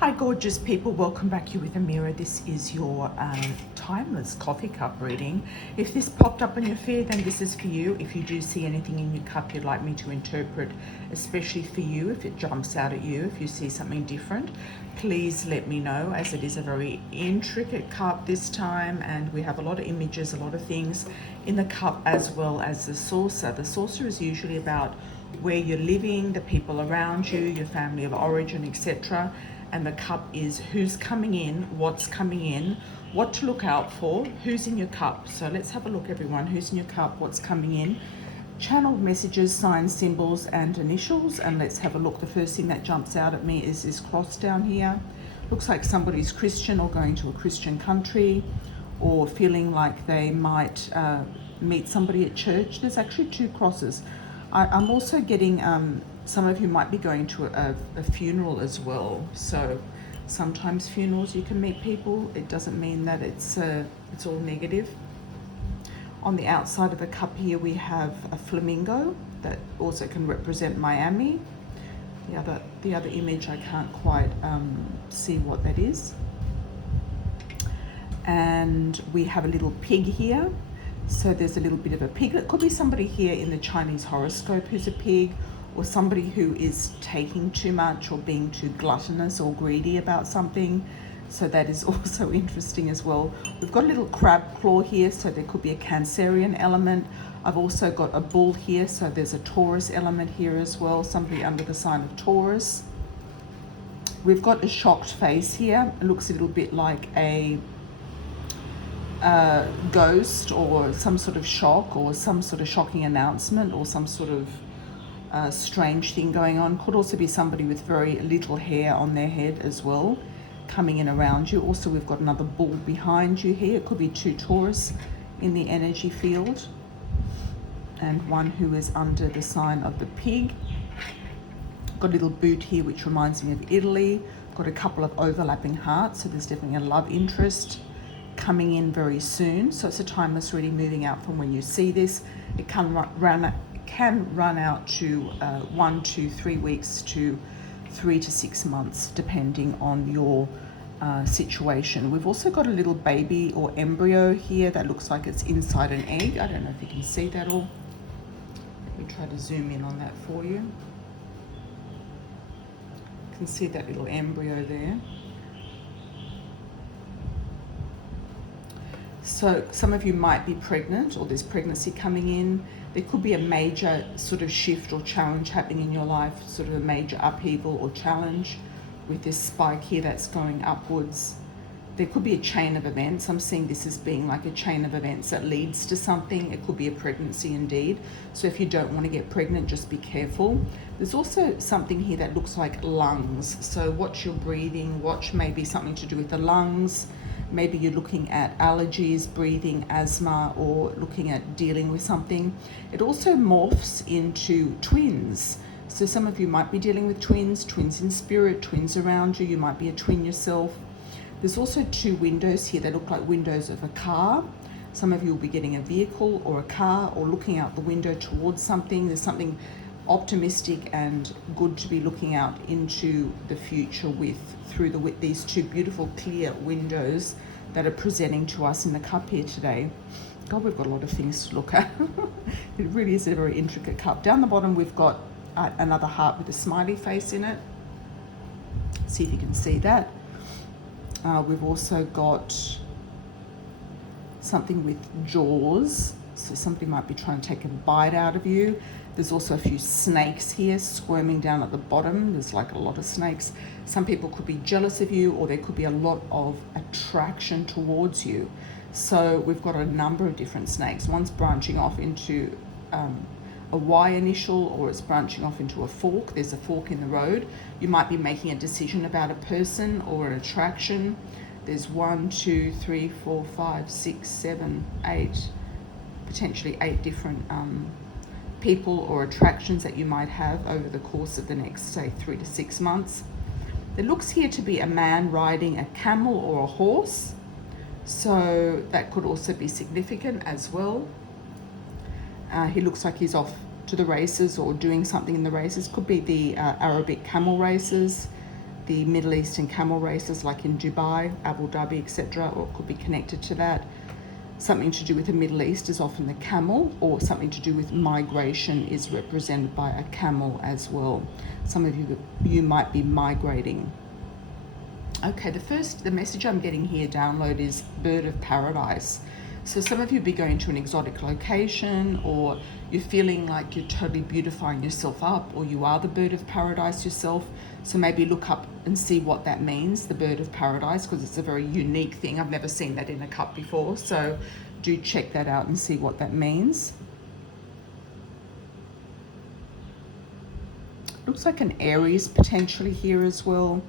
Hi gorgeous people, welcome back here with Amira. This is your timeless coffee cup reading. If this popped up on your feed, then this is for you. If you do see anything in your cup you'd like me to interpret, especially for you, if it jumps out at you, if you see something different, please let me know, as it is a very intricate cup this time, and we have a lot of images, a lot of things in the cup, as well as the saucer. The saucer is usually about where you're living, the people around you, your family of origin, etc. And the cup is who's coming in, what's coming in, what to look out for, who's in your cup. So let's have a look, everyone. Who's in your cup, what's coming in, channeled messages, signs, symbols, and initials. And let's have a look. The first thing that jumps out at me is this cross down here. Looks like somebody's Christian or going to a Christian country, or feeling like they might meet somebody at church. There's actually two crosses. I'm also getting some of you might be going to a funeral as well. So sometimes funerals you can meet people. It doesn't mean that it's all negative. On the outside of the cup here we have a flamingo that also can represent Miami. The other image I can't quite see what that is. And we have a little pig here. So there's a little bit of a pig. It could be somebody here in the Chinese horoscope who's a pig, or somebody who is taking too much or being too gluttonous or greedy about something. So that is also interesting as well. We've got a little crab claw here, so there could be a Cancerian element. I've also got a bull here, so there's a Taurus element here as well, somebody under the sign of Taurus. We've got a shocked face here. It looks a little bit like a ghost, or some sort of shock, or some sort of shocking announcement, or some sort of strange thing going on. Could also be somebody with very little hair on their head as well, coming in around you. Also, we've got another bull behind you here. It could be two Taurus in the energy field, and one who is under the sign of the pig. Got a little boot here which reminds me of Italy. Got a couple of overlapping hearts, so there's definitely a love interest coming in very soon. So it's a timeless reading, moving out from when you see this. It can run out to 1 to 3 weeks to 3 to 6 months, depending on your situation. We've also got a little baby or embryo here that looks like it's inside an egg. I don't know if you can see that all. Let me try to zoom in on that for you. You can see that little embryo there. So some of you might be pregnant, or there's pregnancy coming in. There could be a major sort of shift or challenge happening in your life, sort of a major upheaval or challenge with this spike here that's going upwards. There could be a chain of events. I'm seeing this as being like a chain of events that leads to something. It could be a pregnancy indeed. So if you don't want to get pregnant, just be careful. There's also something here that looks like lungs. So watch your breathing, watch maybe something to do with the lungs. Maybe you're looking at allergies, breathing, asthma, or looking at dealing with something. It also morphs into twins. So some of you might be dealing with twins in spirit, twins around you. You might be a twin yourself. There's also two windows here that look like windows of a car. Some of you will be getting a vehicle or a car, or looking out the window towards something. There's something optimistic and good to be looking out into the future with, through these two beautiful clear windows that are presenting to us in the cup here today. God, we've got a lot of things to look at. It really is a very intricate cup. Down the bottom we've got another heart with a smiley face in it. See if you can see that. We've also got something with jaws, so somebody might be trying to take a bite out of you. There's also a few snakes here squirming down at the bottom. There's like a lot of snakes. Some people could be jealous of you, or there could be a lot of attraction towards you. So we've got a number of different snakes. One's branching off into a Y initial, or it's branching off into a fork. There's a fork in the road. You might be making a decision about a person or an attraction. There's 1, 2, 3, 4, 5, 6, 7, 8, potentially 8 different people or attractions that you might have over the course of the next, say, 3 to 6 months. There looks here to be a man riding a camel or a horse, so that could also be significant as well. He looks like he's off to the races or doing something in the races. Could be the Arabic camel races. the Middle Eastern camel races like in Dubai, Abu Dhabi, etc., or it could be connected to that. Something to do with the Middle East is often the camel, or something to do with migration is represented by a camel as well. Some of you might be migrating. Okay, the message I'm getting here download is bird of paradise. So some of you be going to an exotic location, or you're feeling like you're totally beautifying yourself up, or you are the bird of paradise yourself. So maybe look up and see what that means, the bird of paradise, because it's a very unique thing. I've never seen that in a cup before. So do check that out and see what that means. Looks like an Aries potentially here as well.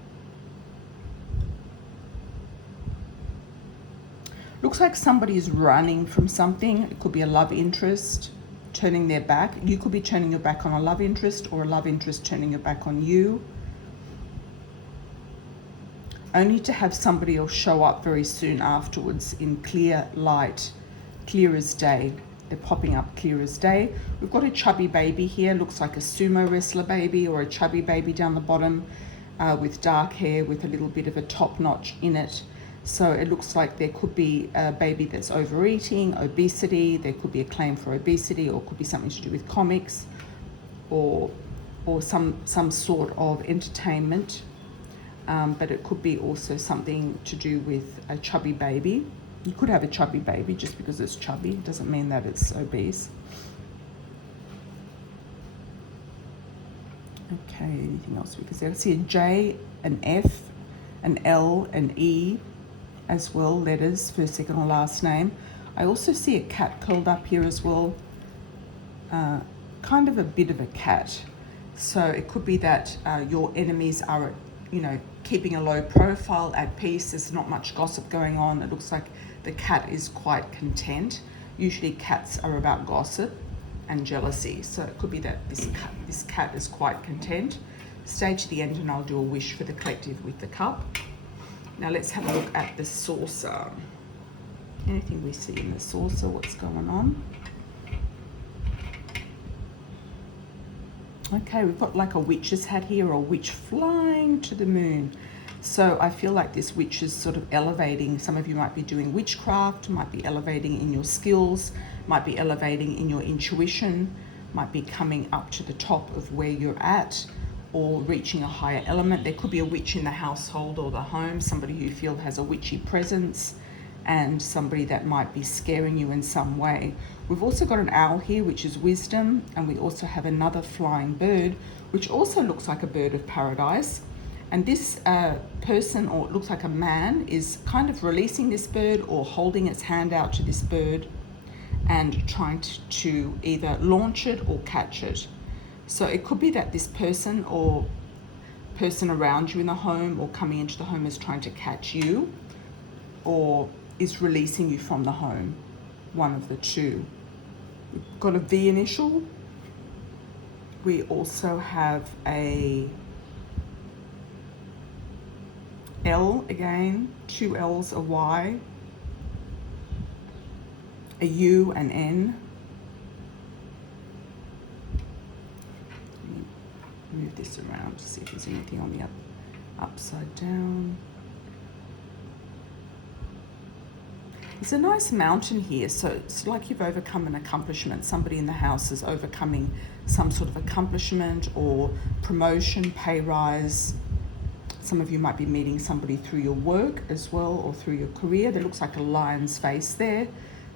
Looks like somebody is running from something. It could be a love interest turning their back. You could be turning your back on a love interest, or a love interest turning your back on you. Only to have somebody else show up very soon afterwards in clear light, clear as day. They're popping up clear as day. We've got a chubby baby here. Looks like a sumo wrestler baby, or a chubby baby down the bottom with dark hair with a little bit of a top notch in it. So it looks like there could be a baby that's overeating, obesity. There could be a claim for obesity, or it could be something to do with comics, or some sort of entertainment. But it could be also something to do with a chubby baby. You could have a chubby baby just because it's chubby. It doesn't mean that it's obese. Okay, anything else we can see? I see a J, an F, an L, an E as well, letters, first, second, or last name. I also see a cat curled up here as well. Kind of a bit of a cat. So it could be that your enemies are, keeping a low profile, at peace. There's not much gossip going on. It looks like the cat is quite content. Usually cats are about gossip and jealousy. So it could be that this cat is quite content. Stay to the end and I'll do a wish for the collective with the cup. Now let's have a look at the saucer. Anything we see in the saucer, what's going on? Okay, we've got like a witch's hat here, or a witch flying to the moon. So I feel like this witch is sort of elevating. Some of you might be doing witchcraft, might be elevating in your skills, might be elevating in your intuition, might be coming up to the top of where you're at, or reaching a higher element. There could be a witch in the household or the home, somebody you feel has a witchy presence, and somebody that might be scaring you in some way. We've also got an owl here, which is wisdom, and we also have another flying bird, which also looks like a bird of paradise. And this person, or it looks like a man, is kind of releasing this bird or holding its hand out to this bird and trying to either launch it or catch it. So it could be that this person or person around you in the home or coming into the home is trying to catch you, or is releasing you from the home, one of the two. We've got a V initial. We also have a L again, two L's, a Y, a U, an N. Move this around to see if there's anything on the upside down. It's a nice mountain here, so it's like you've overcome an accomplishment. Somebody in the house is overcoming some sort of accomplishment or promotion, pay rise. Some of you might be meeting somebody through your work as well, or through your career. There looks like a lion's face there.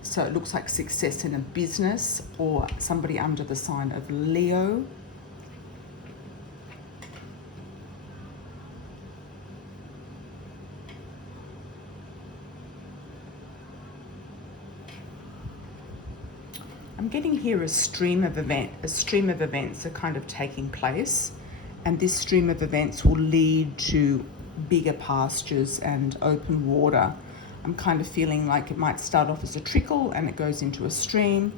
So it looks like success in a business, or somebody under the sign of Leo. I'm getting here a stream of events are kind of taking place, and this stream of events will lead to bigger pastures and open water. I'm kind of feeling like it might start off as a trickle and it goes into a stream.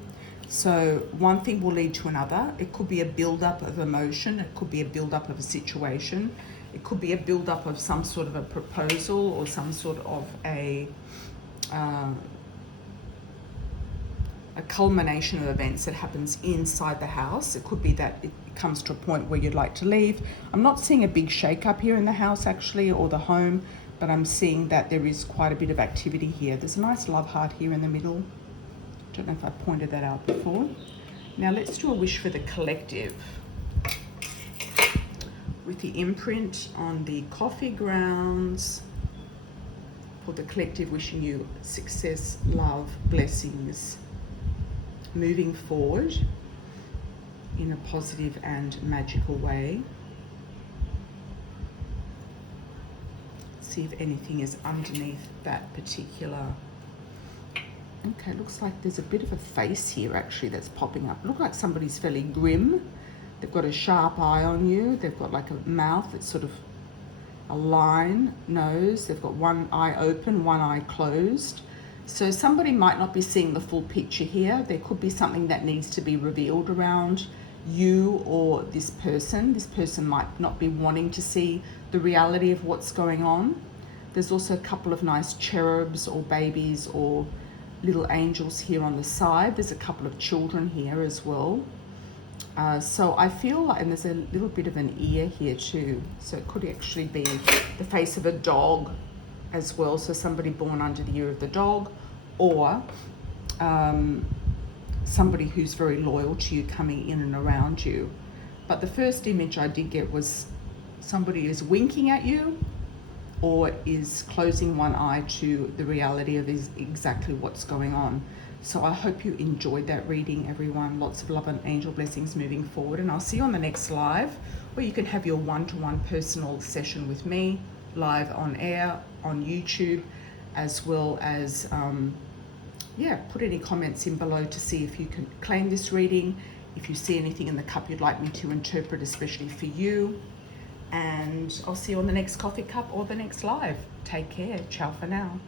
So one thing will lead to another. It could be a build-up of emotion. It could be a build-up of a situation. It could be a build-up of some sort of a proposal, or some sort of a culmination of events that happens inside the house. It could be that it comes to a point where you'd like to leave. I'm not seeing a big shake up here in the house actually, or the home, but I'm seeing that there is quite a bit of activity here. There's a nice love heart here in the middle. Don't know if I pointed that out before. Now let's do a wish for the collective. With the imprint on the coffee grounds, for the collective, wishing you success, love, blessings, moving forward in a positive and magical way. See if anything is underneath that particular. Okay, looks like there's a bit of a face here actually that's popping up. Look like somebody's fairly grim. They've got a sharp eye on you. They've got like a mouth that's sort of a line, nose. They've got one eye open, one eye closed. So somebody might not be seeing the full picture here. There could be something that needs to be revealed around you or this person. This person might not be wanting to see the reality of what's going on. There's also a couple of nice cherubs or babies or little angels here on the side. There's a couple of children here as well. So I feel like, and there's a little bit of an ear here too. So it could actually be the face of a dog as well. So somebody born under the ear of the dog, or somebody who's very loyal to you coming in and around you. But the first image I did get was somebody is winking at you or is closing one eye to the reality of exactly what's going on. So I hope you enjoyed that reading, everyone. Lots of love and angel blessings moving forward. And I'll see you on the next live, where you can have your one-to-one personal session with me, live on air, on YouTube, as well as, put any comments in below to see if you can claim this reading, if you see anything in the cup you'd like me to interpret, especially for you. And I'll see you on the next coffee cup or the next live. Take care. Ciao for now.